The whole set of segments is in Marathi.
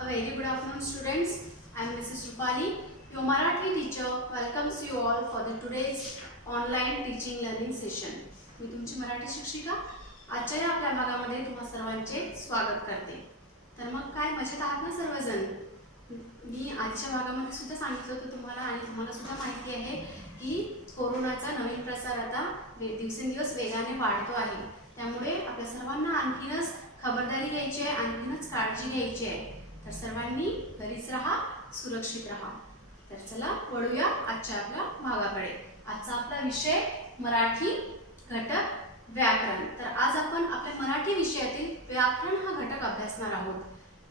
A very good afternoon, students. I am Mrs. Rupali, your Marathi teacher. Welcomes you all for the today's online teaching learning session. मी तुमची मराठी शिक्षिका आजच्या या आपल्या भागामध्ये तुम्हा सर्वांचे स्वागत करते. तर मग काय मजेत आहात ना सर्वजण? मी आजच्या भागामध्ये सुद्धा सांगितलं होतं तुम्हाला आणि तुम्हाला सुद्धा माहिती आहे की कोरोनाचा नवीन प्रसार आता दिवसेंदिवस वेगाने वाढतो आहे. त्यामुळे आपल्या सर्वांना आणखीनच खबरदारी घ्यायची आहे, आणखीनच काळजी घ्यायची आहे. तर सर्वांनी घरीच राहा, सुरक्षित राहा. तर चला वळूया आजच्या आपल्या भागाकडे. आजचा आपला विषय मराठी घटक व्याकरण. तर आज आपण आपल्या मराठी विषयातील व्याकरण हा घटक अभ्यासणार आहोत.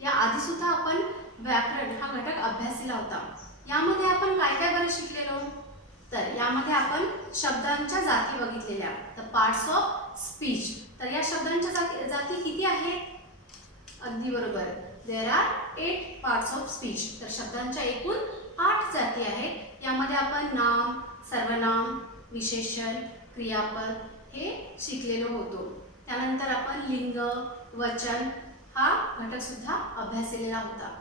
या आधी सुद्धा आपण व्याकरण हा घटक अभ्यासलेला होता. यामध्ये आपण काय काय बरं शिकलेलो? तर यामध्ये आपण शब्दांच्या जाती बघितलेल्या, द पार्ट्स ऑफ स्पीच. तर या शब्दांच्या जाती किती आहेत? अगदी बरोबर, there are 8 parts of speech. तर शब्दांच्या एकूण 8 जाती आहेत. यामध्ये आपण नाम, सर्वनाम, विशेषण, क्रियापद हे शिकलेलो होतो. त्यानंतर आपण लिंग, वचन हा घटक सुद्धा अभ्यासलेला होता.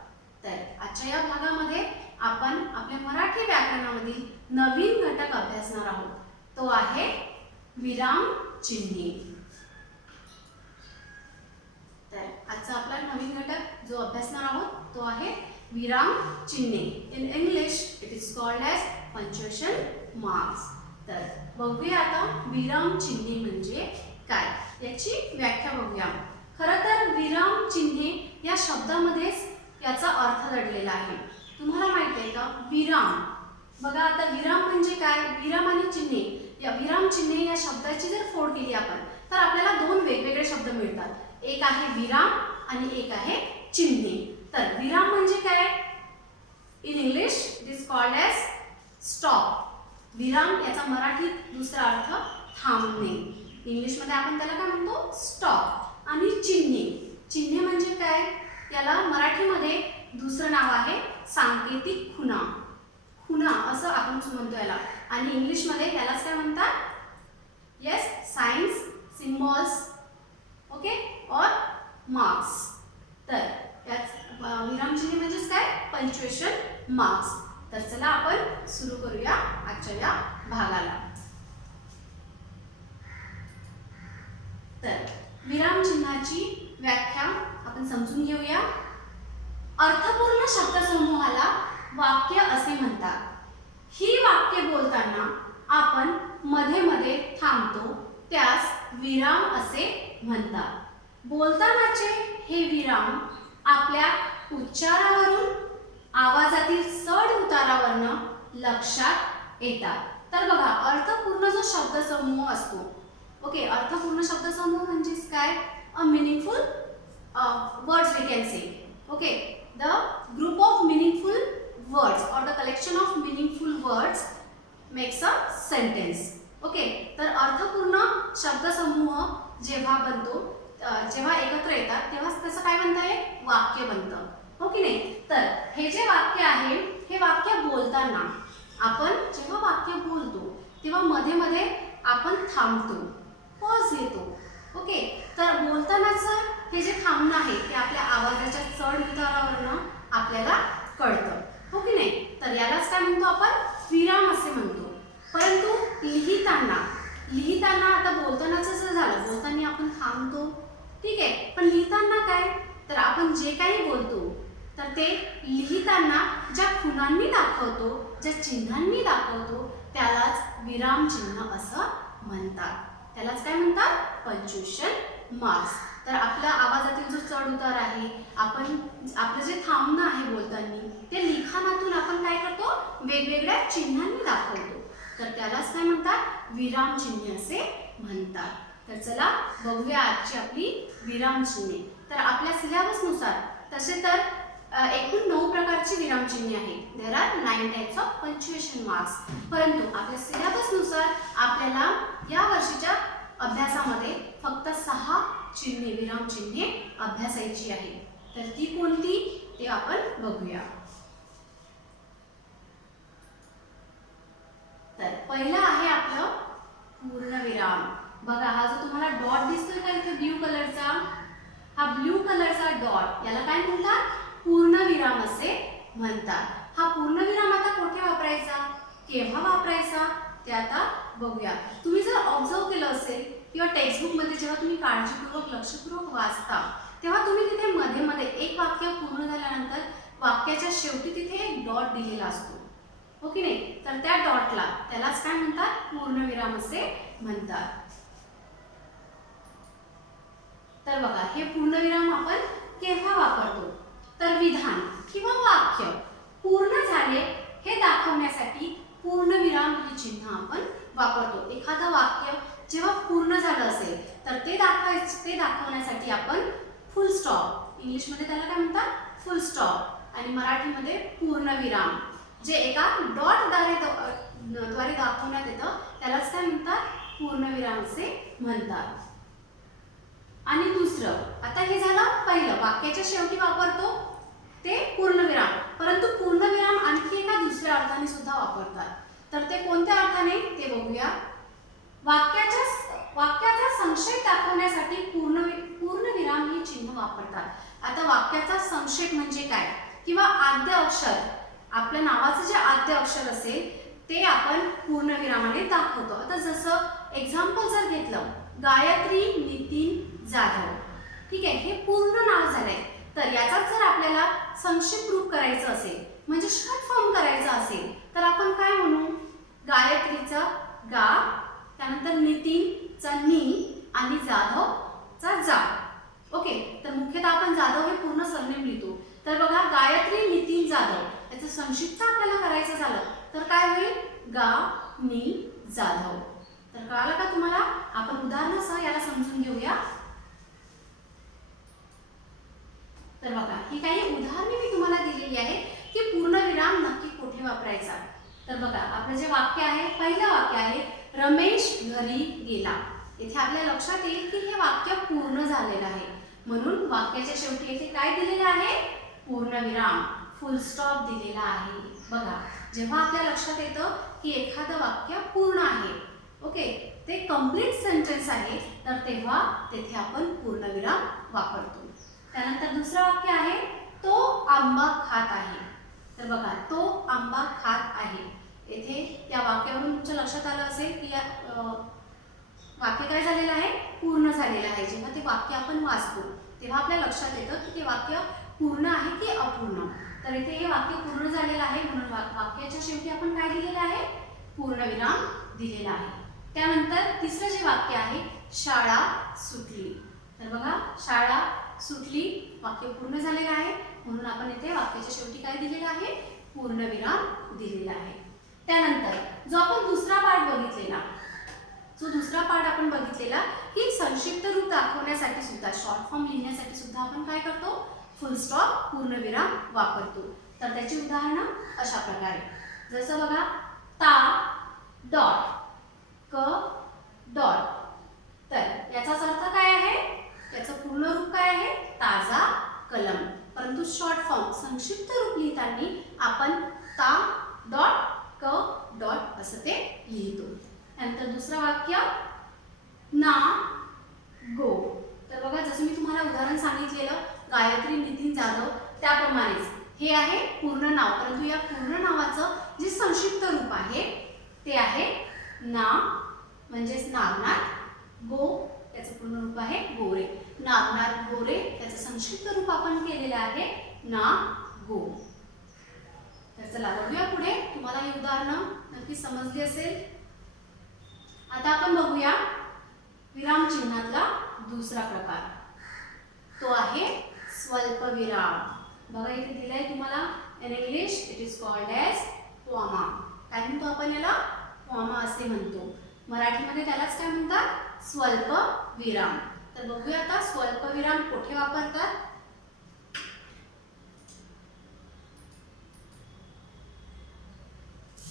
तर आजच्या या भागामध्ये आपण आपल्या मराठी व्याकरणामधील नवीन घटक अभ्यासणार आहोत. तो आहे विराम चिन्हे. तर आजचा आपला नवीन घटक जो अभ्यासणार आहोत तो आहे विराम चिन्हे. In English it is called as punctuation marks. तर बघूया आता विराम चिन्हे म्हणजे काय, याची व्याख्या बघूया. खरं तर विराम चिन्हे या शब्दामध्येच याचा अर्थ दडलेला आहे. तुम्हाला माहित आहे का विराम? बघा आता विराम म्हणजे काय? विराम आणि चिन्हे, या विराम चिन्हे या शब्दाची जर फोड केली आपण तर आपल्याला दोन वेगवेगळे शब्द मिळतात. एक आहे विराम आणि एक आहे चिन्हे. तर विराम म्हणजे काय? In English it is called as stop. विराम याचा मराठीत दुसरा अर्थ थांबणे. इंग्लिशमध्ये आपण त्याला काय म्हणतो? स्टॉप. आणि चिन्हे, चिन्हे म्हणजे काय? याला मराठीमध्ये दुसरं नाव आहे सांकेतिक खुणा. खुणा असं आपण म्हणतो याला. आणि इंग्लिशमध्ये यालाच काय म्हणतात? येस, साइन्स, सिम्बॉल्स, ओके, और मार्क्स. तर याच विराम चिन्हे म्हणजेच काय? Punctuation marks. तर चला आपण सुरू करूया आजच्या या भागाला. तर विराम चिन्हाची व्याख्या आपण समजून घेऊया. अर्थपूर्ण शब्दसमूहाला वाक्य असे म्हणतात. ही वाक्य बोलताना आपण मध्ये मध्ये थांबतो त्यास विराम असे म्हणतात. बोलतानाचे हे विराम आपल्या उच्चारावरून, आवाजातील चढ उतारावरून लक्षात येतात. तर बघा, अर्थपूर्ण जो शब्दसमूह असतो, ओके, अर्थपूर्ण शब्दसमूह म्हणजेच काय? A meaningful words we can say. Okay, the group of meaningful words or the collection of meaningful words makes a sentence. Okay, तर अर्थपूर्ण शब्दसमूह जेव्हा बनतो, जेव्हा एकत्र येतात तेव्हा त्याचं काय बनतं? आहे वाक्य बनतं, हो की नाही? तर हे जे वाक्य आहे हे वाक्य बोलताना आपण जेव्हा वाक्य बोलतो तेव्हा मध्ये मध्ये आपण थांबतो, पॉज घेतो. ओके, तर बोलतानाचं हे जे थांबणं आहे ते आपल्या आवाजाच्या चढ उतारावरून आपल्याला कळतं, हो की नाही? तर यालाच काय म्हणतो आपण? विराम असे म्हणतो. परंतु लिहिताना आता बोलतानाचं जर झालं, बोलताना आपण थांबतो, ठीक आहे, पण लिहिताना काय? तर आपण जे काही बोलतो तर ते लिहिताना ज्या खुणांनी दाखवतो, ज्या चिन्हांनी दाखवतो त्यालाच विराम चिन्ह असं म्हणतात. त्यालाच काय म्हणतात? Punctuation marks. तर आपल्या आवाजातील जो चढ उतार आहे, आपण आपलं जे थांबणं आहे बोलताना, ते लिखाणातून आपण काय करतो? वेगवेगळ्या चिन्हांनी दाखवतो. तर त्यालाच काय म्हणतात? विराम चिन्हे असे म्हणतात. तर चला बघूया आजची आपली विराम चिन्हे. तर आपल्या सिलेबसनुसार तसे तर एकूण 9 प्रकारची विराम चिन्हे आहेत. There are 9 types of punctuation marks. परंतु आपल्या सिलेबसनुसार आपल्याला या वर्षीच्या अभ्यासामध्ये फक्त 6 चिन्हे, विराम चिन्हे अभ्यासायची आहे. तर ती कोणती ते आपण बघूया. तर पहिला आहे आपलं पूर्णविराम. बघा, हा जो तुम्हाला डॉट दिसतोय का इथे ब्ल्यू कलरचा, हा ब्ल्यू कलरचा डॉट याला काय म्हणतात? पूर्णविराम असे म्हणतात। हा पूर्णविराम आता कुठे वापरायचा, केव्हा वापरायचा ते आता बघूया। तुम्ही जर ऑब्झर्व केलं असेल किंवा टेक्स्टबुक मध्ये जेव्हा तुम्ही काळजीपूर्वक लक्षपूर्वक वाचता तेव्हा तुम्ही तिथे मध्ये मध्ये एक वाक्य पूर्ण झाल्यानंतर वाक्याच्या शेवटी तिथे एक डॉट दिलेला असतो, हो की नाही? तर त्या डॉटला त्यालाच काय म्हणतात, पूर्णविराम असे म्हणतात। तर बघा, हे पूर्णविराम आपण केव्हा वापरतो, तर विधान किंवा वाक्य पूर्ण झाले हे दाखवण्यासाठी पूर्णविराम हे चिन्ह आपण वापरतो। एखादं वाक्य जेव्हा पूर्ण झालं असेल तर ते दाखवण्यासाठी आपण फुल स्टॉप, इंग्लिश मध्ये त्याला काय म्हणतात, फुल स्टॉप, आणि मराठीमध्ये पूर्णविराम, जे एका डॉट द्वारे दाखवण्यात येतं त्यालाच काय म्हणतात, पूर्णविराम असे म्हणतात। आणि दुसरं, आता हे झालं पहिलं, वाक्याच्या शेवटी वापरतो ते पूर्णविराम, परंतु पूर्णविराम आणखी एका दुसऱ्या अर्थाने सुद्धा वापरतात। तर ते कोणत्या अर्थाने ते बघूया। वाक्याचा संक्षेप दाखवण्यासाठी पूर्णविराम हे चिन्ह वापरतात। आता वाक्याचा संक्षेप म्हणजे काय, किंवा आद्य अक्षर, आपल्या नावाचं जे आद्य अक्षर असेल ते आपण पूर्णविरामाने दाखवतो। आता जसं एक्झाम्पल जर घेतलं, गायत्री नितीन जाधव, ठीक आहे, हे पूर्ण नाव झालंय, तर याचाच जर आपल्याला संक्षिप्त रूप करायचं असेल म्हणजे शॉर्ट फॉर्म करायचं असेल तर आपण काय म्हणू, गायत्रीचा गा, त्यानंतर नितीनचा नी आणि जाधवचा जा। ओके, तर मुख्यतः आपण जाधव हे पूर्ण सरनेम लिहितो। तर बघा, गायत्री नितीन जाधव याचं संक्षिप्त आपल्याला करायचं झालं तर काय होईल, गा नी जाधव। तर कळालं का तुम्हाला? आपण उदाहरणासह याला समजून घेऊया। तर बघा, ही काही उदाहरणे मी तुम्हाला दिलेली आहे की पूर्णविराम नक्की कुठे वापरायचा। तर बघा, आपलं जे वाक्य आहे, पहिलं वाक्य आहे, रमेश घरी गेला। इथे आपल्या लक्षात येईल की हे वाक्य पूर्ण झालेलं आहे, म्हणून वाक्याच्या शेवटी इथे काय दिलेलं आहे, पूर्णविराम, फुल स्टॉप दिलेला आहे। बघा, जेव्हा आपल्या लक्षात येतं की एखादं वाक्य पूर्ण आहे, ओके, ते कंप्लीट सेंटेन्स आहे, तर तेव्हा तेथे आपण पूर्णविराम वापरतो। त्यानंतर दुसरं वाक्य आहे, तो आंबा खात आहे। तर बघा, तो आंबा खात आहे, येथे या वाक्यावरून तुमच्या लक्षात आलं असेल की या वाक्य काय झालेलं आहे, पूर्ण झालेलं आहे। जेव्हा ते वाक्य आपण वाचतो तेव्हा आपल्या लक्षात येतं की ते वाक्य पूर्ण आहे की अपूर्ण। तर इथे हे वाक्य पूर्ण झालेलं आहे, म्हणून वाक्याच्या शेवटी आपण काय दिलेलं आहे, पूर्णविराम दिलेला आहे। त्यानंतर तिसरं जे वाक्य आहे, शाळा सुटली। तर बघा, शाळा सुटली, वाक्य पूर्ण झालेलं आहे, म्हणून आपण इथे वाक्याच्या शेवटी काय दिलेलं आहे, पूर्णविराम दिलेला आहे। त्यानंतर जो आपण दुसरा पाठ बघितलेला की संक्षिप्त रूप दाखवण्यासाठी सुद्धा, शॉर्ट फॉर्म लिहिण्यासाठी सुद्धा आपण काय करतो, फुल स्टॉप, पूर्णविराम वापरतो। तर त्याची उदाहरणं अशा प्रकारे, जसं बघा, ता डॉट, क डॉट, तर याचाच अर्थ काय आहे, याचं पूर्ण रूप काय आहे, ताजा कलम, परंतु शॉर्ट फॉर्म संक्षिप्त रूप लिहिताना आपण ता डॉट क डॉट असं ते लिहितो। नंतर दुसरं वाक्य, ना गो। तर बघा, जसं मी तुम्हाला उदाहरण सांगितलेलं गायत्री नितीन जाधव, त्याप्रमाणेच हे आहे पूर्ण नाव, परंतु या पूर्ण नावाचं जे संक्षिप्त रूप आहे ते आहे ना, म्हणजेच नागनाथ, गो त्याचं पूर्ण रूप आहे गोरे, नागनाथ गोरे, त्याचं संक्षिप्त रूप आपण केलेलं आहे ना गो। तर चला बघूया पुढे, तुम्हाला ही उदाहरणं नक्की समजली असेल। आता आपण बघूया विराम चिन्हातला दुसरा प्रकार, तो आहे स्वल्पविराम। बघा, इथे दिलाय तुम्हाला, in English it is called as comma. काय म्हणतो आपण याला, कॉमा असे म्हणतो। मराठीमध्ये त्यालाच काय म्हणतात, स्वल्पविराम। तर बघूया आता स्वल्पविराम कुठे वापरतात।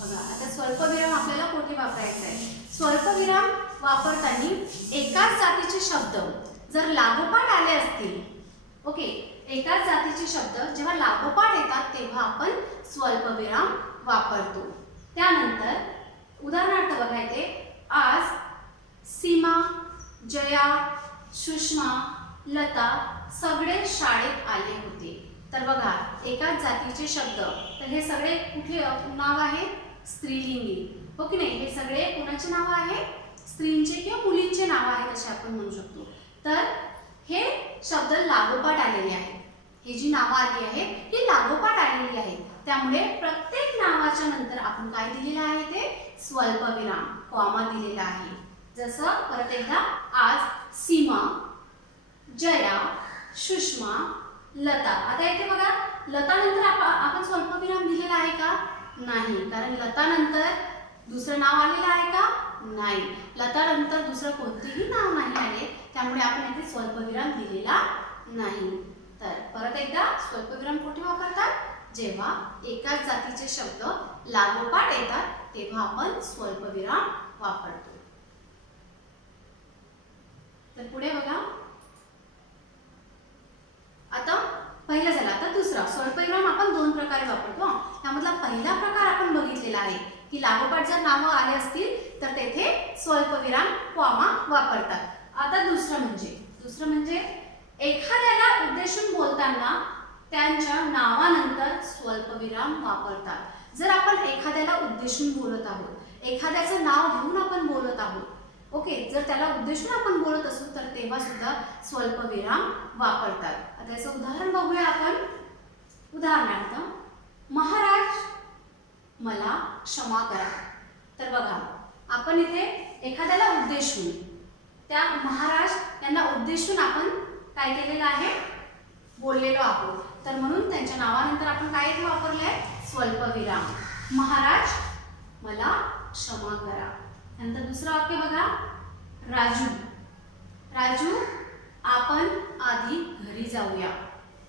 बघा, आता स्वल्पविराम आपल्याला कुठे वापरायचा आहे। स्वल्पविराम वापरताना एकाच जातीचे शब्द जर लागोपाठ आले असतील, ओके, एकाच जातीचे शब्द जेव्हा लागोपाठ येतात तेव्हा आपण स्वल्पविराम वापरतो। त्यानंतर उदाहरणार्थ बघायचे, आज सीमा, जया, सुषमा, लता सगळे शाळेत आले होते। तर बघा, एकाच जातीचे शब्द, तर हे सगळे कुठले नाव आहे? स्त्रीलिंगी, हो की नाही? हे सगळे कोणाचे नाव आहे? स्त्रींचे किंवा मुलींचे नाव आहेत असे आपण म्हणू शकतो. तर हे शब्द लागोपाठ आलेले आहेत. ही जी नावं आली आहेत ही लागोपाठ आलेली आहेत. त्यामुळे प्रत्येक नावाच्या नंतर आपण काय दिलेलं आहे? ते स्वल्पविराम, कॉमा दिलेला आहे. जसं परत एकदा, आज सीमा, जया, सुषमा, लता. आता इथे बघा, लता नंतर आपण स्वल्पविराम दिलेला आहे का? नाही, कारण लता नंतर दुसरं नाव आलेलं आहे का? नाही. लता नंतर दुसरं कोणतेही नाव नाही आले, त्यामुळे आपण इथे स्वल्पविराम दिलेला नाही. तर परत एकदा, स्वल्पविराम कुठे वापरतात? जेव्हा एकाच जातीचे शब्द लागोपाठ येतात तेव्हा आपण स्वल्पविराम वापरतो. तर पुढे बघा, आता पहिला झाला. आता दुसरा. स्वल्पविराम आपण दोन प्रकारे वापरतो. त्यामधला पहिला प्रकार आपण बघितलेला आहे की लागोपाठ जर नावं आले असतील तर तेथे स्वल्पविराम, कॉमा वापरतात. आता दुसरं म्हणजे एखाद्याला उद्देशून बोलताना त्यांच्या नावानंतर स्वल्पविराम वापरतात. जर आपण एखाद्याला उद्देशून बोलत आहोत, एखाद्याचं नाव घेऊन आपण बोलत आहोत, ओके, जर त्याला उद्देशून आपण बोलत असू तर तेव्हा सुद्धा स्वल्पविराम वापरतात. आता याचं उदाहरण बघूया आपण. उदाहरणार्थ, महाराज मला क्षमा करा. तर बघा, आपण इथे एखाद्याला उद्देशून, त्या महाराज यांना उद्देशून आपण काय केलेलं आहे? बोललेलो आहोत. तर म्हणून त्यांच्या नावानंतर आपण काय इथे वापरलंय? स्वल्पविराम. महाराज मला क्षमा करा. नंतर दुसरं वाक्य बघा, राजू, राजू आपण आधी घरी जाऊया.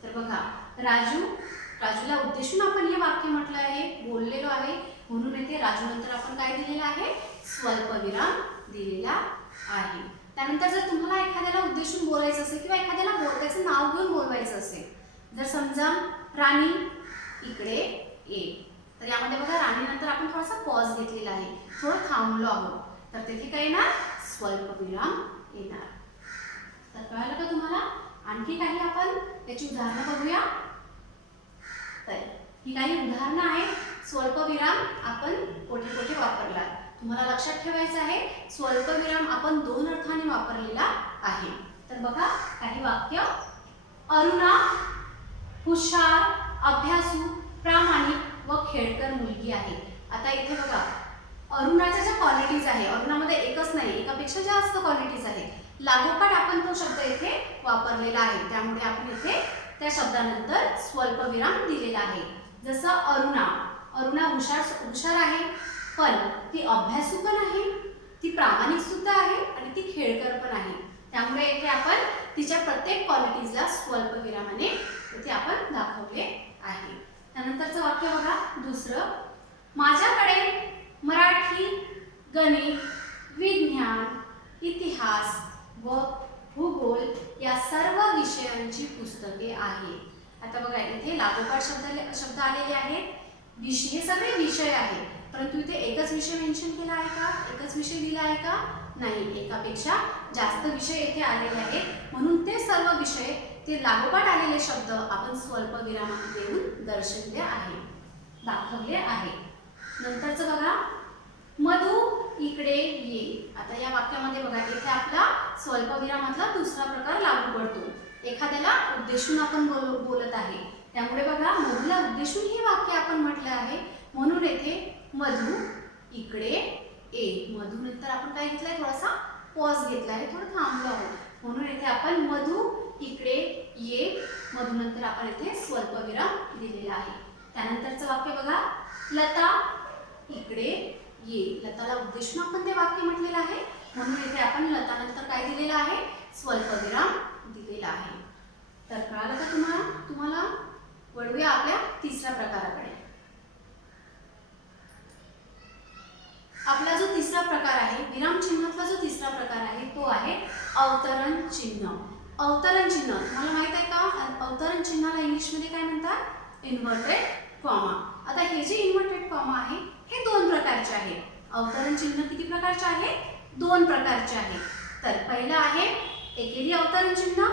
तर बघा, राजूला उद्देशून आपण हे वाक्य म्हटलं आहे, बोललेलो आहे, म्हणून येथे राजू नंतर आपण काय दिलेलं आहे? स्वल्पविराम दिलेला आहे. त्यानंतर जर तुम्हाला एखाद्याला उद्देशून बोलायचं असेल किंवा एखाद्याला त्याचं नाव घेऊन बोलवायचं असेल, जर समजा राणी इकडे ये, तर यामध्ये बघा, राणी नंतर आपण थोडासा पॉज घेतलेला आहे, थोडं थांबलो आहोत, तर तेथे काय येणार? स्वल्पविराम येणार. तर कळालं का तुम्हाला? आणखी काही आपण त्याची उदाहरणं बघूया. तर ही काही उदाहरणं आहेत. स्वल्पविराम आपण कोठे कोठे वापरला तुम्हाला लक्षात ठेवायचं आहे. स्वल्पविराम आपण दोन अर्थाने वापरलेला आहे. तर बघा, काही वाक्य. अरुणा हुशार, अभ्यासू, प्रामाणिक व खेळकर मुलगी आहे. आता इथे बघा, अरुणाच्या ज्या क्वालिटीज आहे, अरुणामध्ये एकच नाही, एकापेक्षा जास्त क्वालिटीज आहेत. लागोपाठ आपण तो शब्द इथे वापरलेला आहे, त्यामुळे आपण इथे त्या शब्दानंतर स्वल्पविराम दिलेला आहे. जसं अरुणा हुशार आहे, पण ती अभ्यासू पण आहे, ती प्रामाणिक सुद्धा आहे आणि ती खेळकर पण आहे. त्यामुळे इथे आपण तिच्या प्रत्येक क्वालिटीजला स्वल्पविरामाने इथे आपण दाखवले आहे. त्यानंतरचं वाक्य बघा, दुसरं. माझ्याकडे मराठी, गणित, विज्ञान, इतिहास व भूगोल या सर्व विषयांची पुस्तके आहेत. आता बघा, इथे लागोपाठ शब्द आलेले आहेत. हे सगळे विषय आहेत, परंतु इथे एकच विषय मेन्शन केला आहे का? एकच विषय दिला आहे का? नाही, एकापेक्षा जास्त विषय इथे आलेले आहेत, म्हणून ते सर्व विषय, ते लागोपाठ आलेले शब्द आपण स्वल्पविराम देऊन दर्शवले आहे, दाखवले आहे. नंतरचं बघा, मधु इकडे ये. आता या वाक्यामध्ये बघा, इथे आपला स्वल्पविरामातला दुसरा प्रकार लागू पडतो. एखाद्याला उद्देशून आपण बोलत आहे, त्यामुळे बघा, मधुला उद्देशून हे वाक्य आपण म्हटलं आहे, म्हणून येथे मधु इकडे ये. मधु नंतर आपण काय घेतलंय? थोडासा पॉज घेतला आहे, थोडं थांबलो आहोत, म्हणून येथे आपण मधु इकडे ये. मधु नंतर आपण इथे स्वल्पविराम दिलेला आहे. त्यानंतरचं वाक्य बघा, लता इकडे ये. लताला उद्देशून आपण ते वाक्य म्हटलेलं आहे, म्हणून इथे आपण लता नंतर काय दिलेलं आहे? स्वल्पविराम दिलेला आहे. तर कळालं का तुम्हाला? वळूया आपल्या तिसऱ्या प्रकाराकडे. आपला जो तिसरा प्रकार आहे, विराम चिन्हातला जो तिसरा प्रकार आहे, तो आहे अवतरण चिन्ह. अवतरण चिन्ह तुम्हाला माहित आहे का? अवतरण चिन्हाला इंग्लिशमध्ये काय म्हणतात? Inverted comma. आता हे जे इन्व्हर्टेड कॉमा आहे, हे दोन प्रकारचे आहे. अवतरण चिन्ह किती प्रकारचे आहे? दोन प्रकारचे आहे. तर पहिलं आहे एकेरी अवतरण चिन्ह,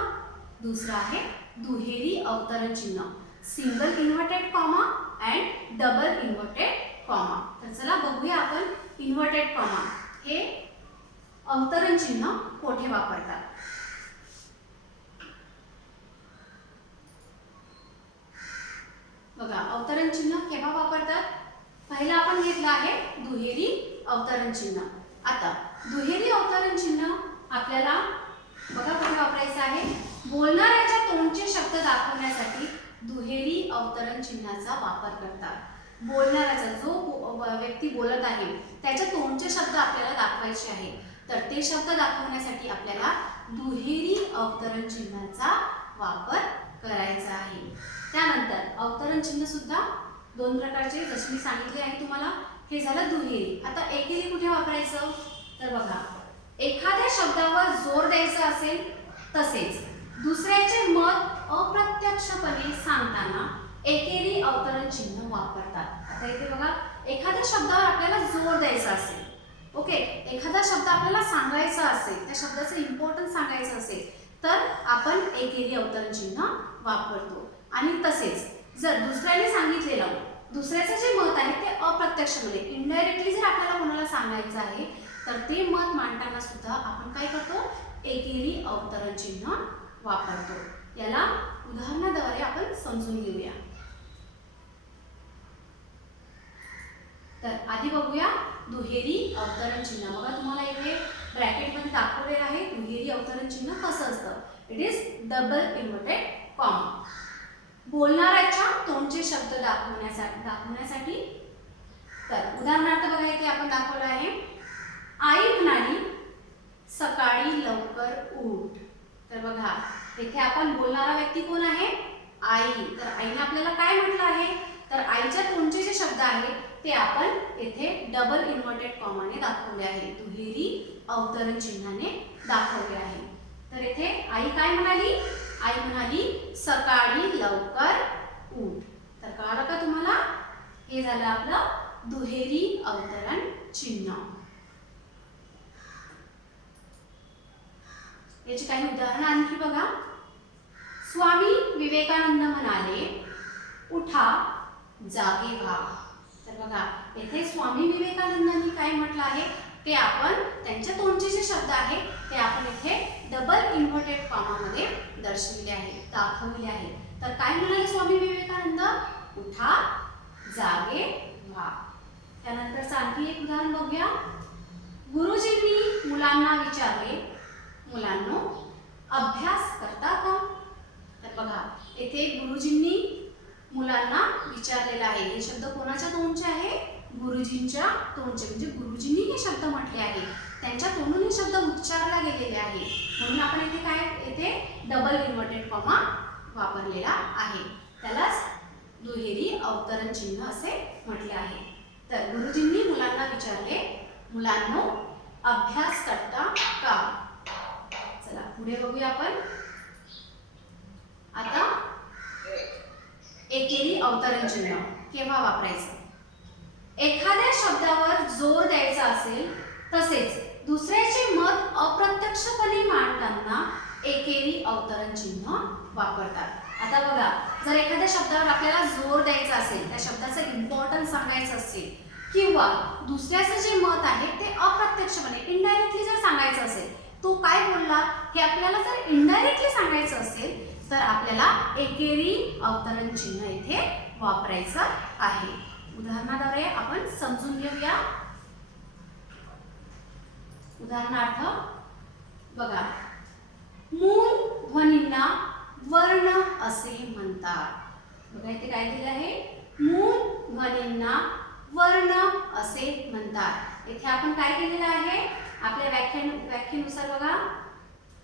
दुसरं आहे दुहेरी अवतरण चिन्ह. Single inverted comma and double inverted comma. तर चला बघूया आपण इन्व्हर्टेड कॉमा हे अवतरण चिन्ह कोठे वापरतात. बघा अवतरण चिन्ह केव्हा वापरतात. पहिला आपण घेतलं आहे दुहेरी अवतरण चिन्ह. आता दुहेरी अवतरण चिन्ह आपल्याला बघा कुठे वापरायचं आहे. बोलणाऱ्याच्या तोंडचे शब्द दाखवण्यासाठी दुहेरी अवतरण चिन्हाचा वापर करतात. बोलणाऱ्याचा जो व्यक्ती बोलत आहे त्याच्या तोंडचे शब्द आपल्याला दाखवायचे आहे, तर ते शब्द दाखवण्यासाठी आपल्याला दुहेरी अवतरण चिन्हाचा वापर करायचा आहे. त्यानंतर अवतरण चिन्ह सुद्धा दोन प्रकारचे, जसे मी सांगितले आहे तुम्हाला. हे झालं दुहेरी. आता एकेरी कुठे वापरायचं. तर बघा एखाद्या शब्दावर जोर द्यायचा असेल तसेच दुसऱ्याचे मत अप्रत्यक्षपणे सांगताना एकेरी अवतरण चिन्ह वापरतात. आता इथे बघा एखाद्या शब्दावर आपल्याला जोर द्यायचा असेल, ओके, एखादा शब्द आपल्याला सांगायचा असेल, त्या शब्दाचं इम्पॉर्टन्स सांगायचं असेल, तर आपण एकेरी अवतरण चिन्ह वापरतो. आणि तसेच जर दुसऱ्याने सांगितलेलं दुसऱ्याचं जे मत आहे ते अप्रत्यक्षपणे इनडायरेक्टली जर आपल्याला कोणाला सांगायचं आहे, तर ते मत मांडताना सुद्धा आपण काय करतो, एकेरी अवतरण चिन्ह वापरतो. याला उदाहरणाद्वारे आपण समजून घेऊया. तर आधी बघूया दुहेरी अवतरण चिन्ह. बघा तुम्हाला इथे ब्रॅकेटमध्ये दाखवलेलं आहे दुहेरी अवतरण चिन्ह कसं असतं. It is double inverted comma. बोलणाऱ्याच्या तोंडचे शब्द दाखवण्यासाठी तर उदाहरणार्थ बघा इथे आपण दाखवलं आहे आई म्हणाली सकाळी लवकर उठ. तर बघा इथे आपण बोलणारा व्यक्ती कोण आहे, आई. तर आईने आपल्याला काय म्हटलं आहे, तर आईच्या तोंडचे जे शब्द आहेत ते आपण येथे डबल इन्व्हर्टेड कॉमाने दाखवले आहे, दुहेरी अवतरण चिन्हाने दाखवले आहे. तर येथे आई काय म्हणाली, आई म्हणाली सकाळी लवकर उठ. तर कळलं का तुम्हाला. हे झालं आपलं दुहेरी अवतरण चिन्ह. याची काही उदाहरणं आणखी बघा. स्वामी विवेकानंद म्हणाले उठा जागे व्हा. तर बघा येथे स्वामी विवेकानंदांनी काय म्हटलं आहे ते आपण त्यांच्या तोंडचे जे शब्द आहेत ते आपण इथे डबल इन्व्हर्टेड कॉमामध्ये दर्शविले आहे, दाखवले आहे. तर काय म्हणाले स्वामी विवेकानंद, उठा जागे व्हा. त्यानंतरचं आणखी एक उदाहरण बघूया. गुरुजींनी मुलांना विचारले मुलांनो अभ्यास करता का. तर बघा येथे गुरुजींनी मुलांना विचारलेला आहे. हे शब्द कोणाच्या तोंडचे आहे, गुरुजींच्या तोंडचे. म्हणजे गुरुजींनी हे शब्द म्हटले आहे, त्यांच्या तोंडून हे शब्द उच्चारला गेलेले आहे, म्हणून आपण इथे काय येथे डबल इन्व्हर्टेड कॉमा वापरलेला आहे. त्यालाच दुहेरी अवतरण चिन्ह असे म्हटले आहे. तर गुरुजींनी मुलांना विचारले मुलांनो अभ्यास करता का. चला पुढे बघूया आपण. आता एकेरी अवतरण चिन्ह केव्हा वापरायचं. एखाद्या शब्दावर जोर द्यायचा असेल तसेच दुसऱ्याचे मत अप्रत्यक्षपणे मांडताना एकेरी अवतरण चिन्ह वापरतात. आता बघा जर एखाद्या शब्दावर आपल्याला जोर द्यायचा असेल, त्या शब्दाचं इम्पॉर्टन्स सांगायचं असेल किंवा दुसऱ्याचं जे मत आहे ते अप्रत्यक्षपणे इनडायरेक्टली जर सांगायचं असेल, तो काय बोलला हे आपल्याला जर इनडायरेक्टली सांगायचं असेल तर आपल्याला एकेरी अवतरण चिन्ह इथे वापरायचं आहे. उदाहरणाद्वारे आपण समजून घेऊया. उदाहरणार्थ बघा मूळ ध्वनींना वर्ण असे म्हणतात. बघा इथे काय दिलं आहे, मूळ ध्वनींना वर्ण असे म्हणतात. इथे आपण काय केलेलं आहे, आपल्या व्याख्येनुसार बघा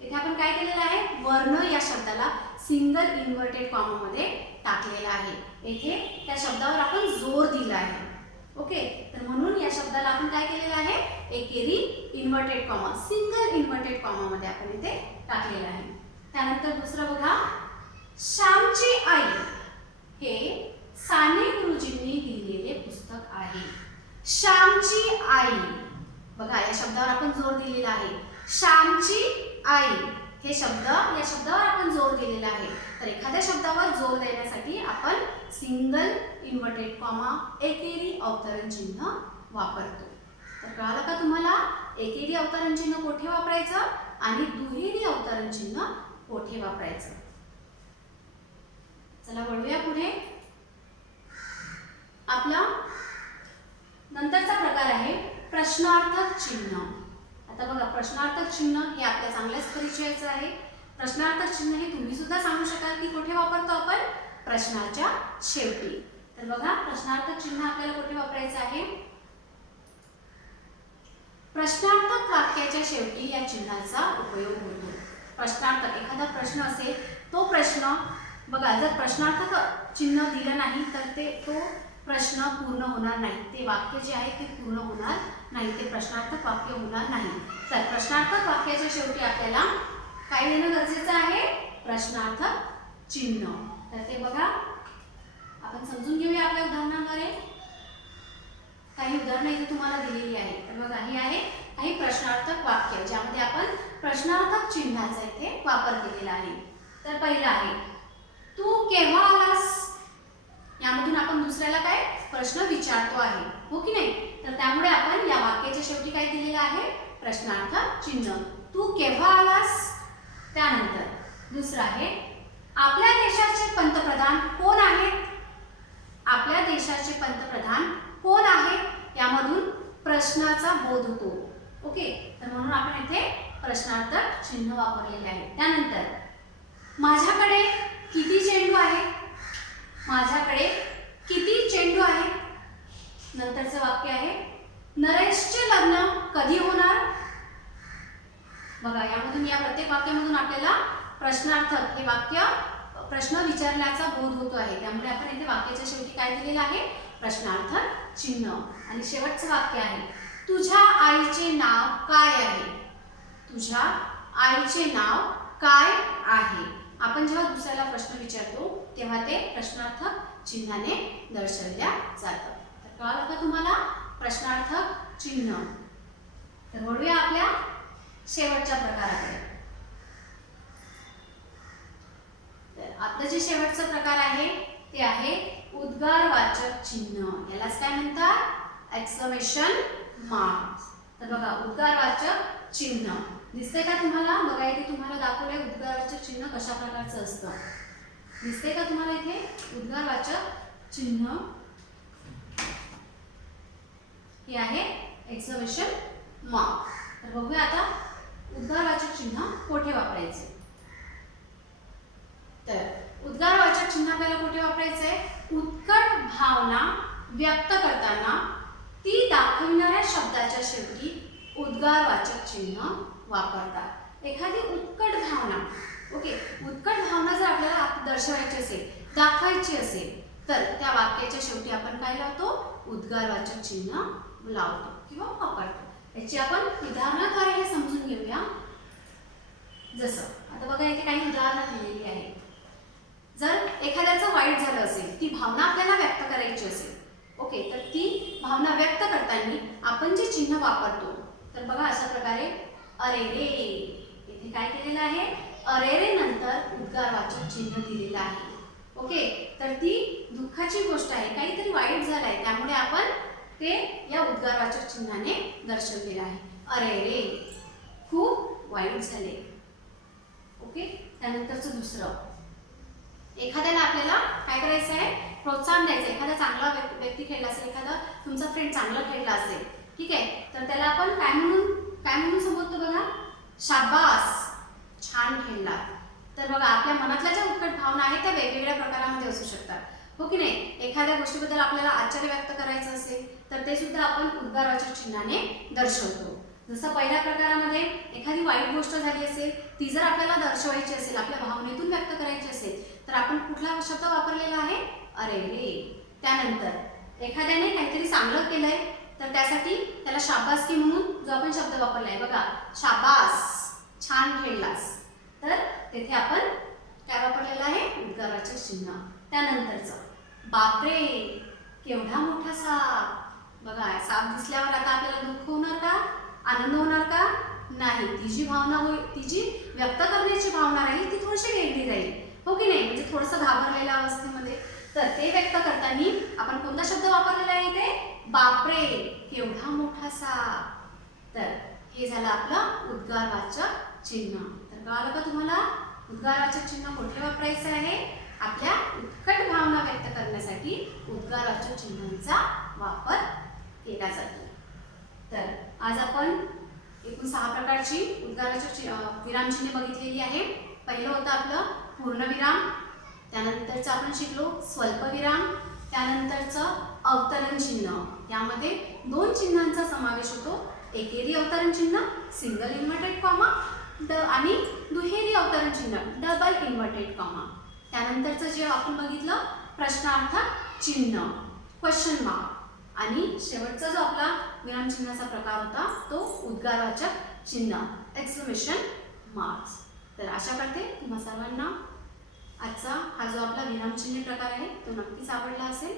इथे आपण काय केलेलं आहे, वर्ण या शब्दाला सिंगल इन्व्हर्टेड कॉमामध्ये टाकलेला आहे. येथे त्या शब्दावर आपण जोर दिला आहे, ओके. तर म्हणून या शब्दाला आपण काय केलेलं आहे, एकेरी इन्व्हर्टेड कॉमा सिंगल इन्व्हर्टेड कॉमामध्ये आपण इथे टाकलेला आहे. त्यानंतर दुसरं बघा, श्यामची आई हे साने गुरुजींनी लिहिलेले पुस्तक आहे. श्यामची आई, बघा या शब्दावर आपण जोर दिलेला आहे. श्यामची आई हे शब्द, या शब्दावर आपण जोर दिलेला आहे. तर एखाद्या शब्दावर जोर देण्यासाठी आपण सिंगल इन्व्हर्टेड कॉमा एकेरी अवतरण चिन्ह वापरतो. तर कळालं का तुम्हाला एकेरी अवतरण चिन्ह कोठे वापरायचं आणि दुहेरी अवतरण चिन्ह कोठे वापरायचं. चला वळूया पुढे. आपला नंतरचा प्रकार आहे प्रश्नार्थक चिन्ह. आता बघा प्रश्नार्थक चिन्ह हे आपल्या चांगल्याच परिचयाचं आहे. प्रश्नार्थक चिन्ह हे तुम्ही सुद्धा सांगू शकाल की कुठे वापरतो आपण प्रश्नाच्या शेवटी. तर बघा प्रश्नार्थक चिन्ह आपल्याला कुठे वापरायचं आहे. प्रश्नार्थक वाक्याच्या शेवटी या चिन्हाचा उपयोग होतो. प्रश्नार्थक एखादा प्रश्न असेल तो प्रश्न बघा जर प्रश्नार्थक चिन्ह दिलं नाही तर तो प्रश्न पूर्ण होणार नाही. ते वाक्य जे आहे ते पूर्ण होणार नाही. ते प्रश्नार्थक वाक्य होणार नाही. तर प्रश्नार्थक वाक्याच्या शेवटी आपल्याला काय देणं गरजेचं आहे प्रश्नार्थक चिन्ह. तर ते बघा आपण समजून घेऊया आपल्या उदाहरणाद्वारे. काही उदाहरणं इथे तुम्हाला दिलेली आहेत. तर बघा ही आहे काही प्रश्नार्थक वाक्य ज्यामध्ये आपण प्रश्नार्थक चिन्हाचा इथे वापर केलेला आहे. तर पहिलं आहे तू केव्हा आलास. यामधून आपण दुसऱ्याला काय प्रश्न विचारतो आहे हो की नाही. तर त्यामुळे आपण या वाक्याच्या शेवटी काय दिलेलं आहे प्रश्नार्थक चिन्ह. तू केव्हा आलास. त्यानंतर दुसरं आहे आपल्या देशाचे पंतप्रधान कोण आहेत. आपल्या देशाचे पंतप्रधान कोण आहेत यामधून प्रश्नाचा बोध होतो. ओके तर म्हणून आपण इथे प्रश्नार्थक चिन्ह वापरलेले आहे. त्यानंतर माझ्याकडे किती चेंडू आहेत. माझ्याकडे किती चेंडू आहेत. नंतरचं वाक्य आहे नरेशचे लग्न कधी होणार. बघा यामधून या प्रत्येक वाक्यामधून आपल्याला प्रश्नार्थक हे वाक्य प्रश्न विचारण्याचा बोध होतो आहे. त्यामुळे आपण इथे वाक्याच्या शेवटी काय दिलेलं आहे प्रश्नार्थक चिन्ह. आणि शेवटचं वाक्य आहे तुझ्या आईचे नाव काय आहे. तुझ्या आईचे नाव काय आहे. आपण जेव्हा दुसऱ्याला प्रश्न विचारतो तेव्हा ते प्रश्नार्थक चिन्हाने दर्शवल्या जातं. तर कळालं का तुम्हाला प्रश्नार्थक चिन्ह. तर वळूया आपल्या शेवटच्या प्रकाराकडे. तर आपलं जे शेवटचा प्रकार आहे ते आहे उद्गारवाचक चिन्ह. यालाच काय म्हणतात एक्सक्लेमेशन मार्क. तर बघा उद्गारवाचक चिन्ह दिसते का तुम्हाला. बघा इथे तुम्हाला दाखवलंय उद्गारवाचक चिन्ह कशा प्रकारचं असतं. दिसते का तुम्हाला इथे उद्गारवाचक चिन्ह हे आहे एक्सक्लेमेशन मार्क. तर बघूया आता उद्गारवाचक चिन्ह कोठे वापरायचे. तर उद्गारवाचक चिन्ह आपल्याला कुठे वापरायचे आहे उत्कट भावना व्यक्त करताना ती दाखविणाऱ्या शब्दाच्या शेवटी उद्गारवाचक चिन्ह वापरतात. एखादी उत्कट भावना ओके उत्कट भावना जर आपल्याला दर्शवायची असेल दाखवायची असेल तर त्या वाक्याच्या शेवटी आपण काय लावतो उद्गारवाचक चिन्ह लावतो किंवा वापरतो. याची आपण उदाहरणाद्वारे हे समजून घेऊया. जसं आता बघा इथे काही उदाहरणं दिलेली आहेत. जर एखाद्याचं वाईट झालं असेल ती भावना आपल्याला व्यक्त करायची असेल ओके तर ती भावना व्यक्त करताना आपण जे चिन्ह वापरतो तर बघा अशा प्रकारे अरे रे. इथे काय केलेलं आहे अरे रे नंतर उद्गारवाचक चिन्ह दिलेलं आहे. ओके तर ती दुःखाची गोष्ट आहे काहीतरी वाईट झालं आहे त्यामुळे आपण ते या उद्गारवाचक चिन्हाने दर्शवलेलं आहे. अरे रे खूप वाईट झाले. ओके त्यानंतरचं दुसरं एखाद्याला आपल्याला काय करायचं आहे प्रोत्साहन द्यायचं. एखादा चांगला व्यक्ती खेळला असेल एखादा तुमचा फ्रेंड चांगला खेळला असेल ठीक आहे तर त्याला आपण काय म्हणून संबोधतो बघा शाबास छान खेळला. तर बघा आपल्या मनातल्या ज्या उत्कट भावना आहेत त्या वेगवेगळ्या प्रकारामध्ये असू शकतात हो की नाही. एखाद्या गोष्टीबद्दल आपल्याला आश्चर्य व्यक्त करायचं असेल तर ते सुद्धा आपण उद्गारवाचक चिन्हाने दर्शवतो. जसं पहिल्या प्रकारामध्ये एखादी वाईट गोष्ट झाली असेल ती जर आपल्याला दर्शवायची असेल आपल्या भावनेतून व्यक्त करायची असेल तर आपण कुठला शब्द वापरलेला आहे अरे रे. त्यानंतर एखाद्याने काहीतरी चांगलं केलंय तर त्यासाठी त्याला शाबासकी म्हणून जो आपण शब्द वापरलाय बघा शाबास छान खेळलास तर तेथे आपण काय वापरलेलं आहे उद्गाराचे चिन्ह. त्यानंतरचं बापरे केवढा मोठा साप. बघा साप दिसल्यावर आता आपल्याला दुःख होणार का आनंद होणार का नाही. ती जी भावना ती जी व्यक्त करण्याची भावना राहील ती थोडीशी वेगळी राहील हो की नाही. म्हणजे थोडंसं घाबरलेल्या अवस्थेमध्ये तर ते व्यक्त असताना आपण कोणता शब्द वापरलेला आहे इथे? बापरे, केवढा मोठासा. तर हे झालं आपलं उद्गारवाचक चिन्ह. तर कळालं का तुम्हाला? उद्गारवाचक चिन्ह कुठे वापरायचं आहे? आपल्या उत्कट भावना व्यक्त करण्यासाठी उद्गारवाचक चिन्हांचा वापर केला जातो. तर आज आपण एकूण 6 प्रकारची उद्गारवाचक विरामचिन्हे बघितलेली आहे. पहिलं होतं आपलं पूर्णविराम, त्यानंतरचं आपण शिकलो स्वल्पविराम, त्यानंतरचं अवतरण चिन्ह. यामध्ये 2 चिन्हांचा समावेश होतो. एकेरी अवतरण चिन्ह सिंगल इन्व्हर्टेड कॉमा आणि दुहेरी अवतरण चिन्ह डबल इन्व्हर्टेड कॉमा. त्यानंतरचं जे आपण बघितलं प्रश्नार्थक चिन्ह क्वेश्चन मार्क आणि शेवटचा जो आपला विरामचिन्हाचा प्रकार होता तो उद्गारवाचक चिन्ह एक्सक्लेमेशन मार्क्स. तर आशा करते तुम्हा सर्वांना आजचा हा जो आपला विरामचिन्ह प्रकार आहे तो नक्कीच आवडला असेल.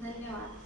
धन्यवाद.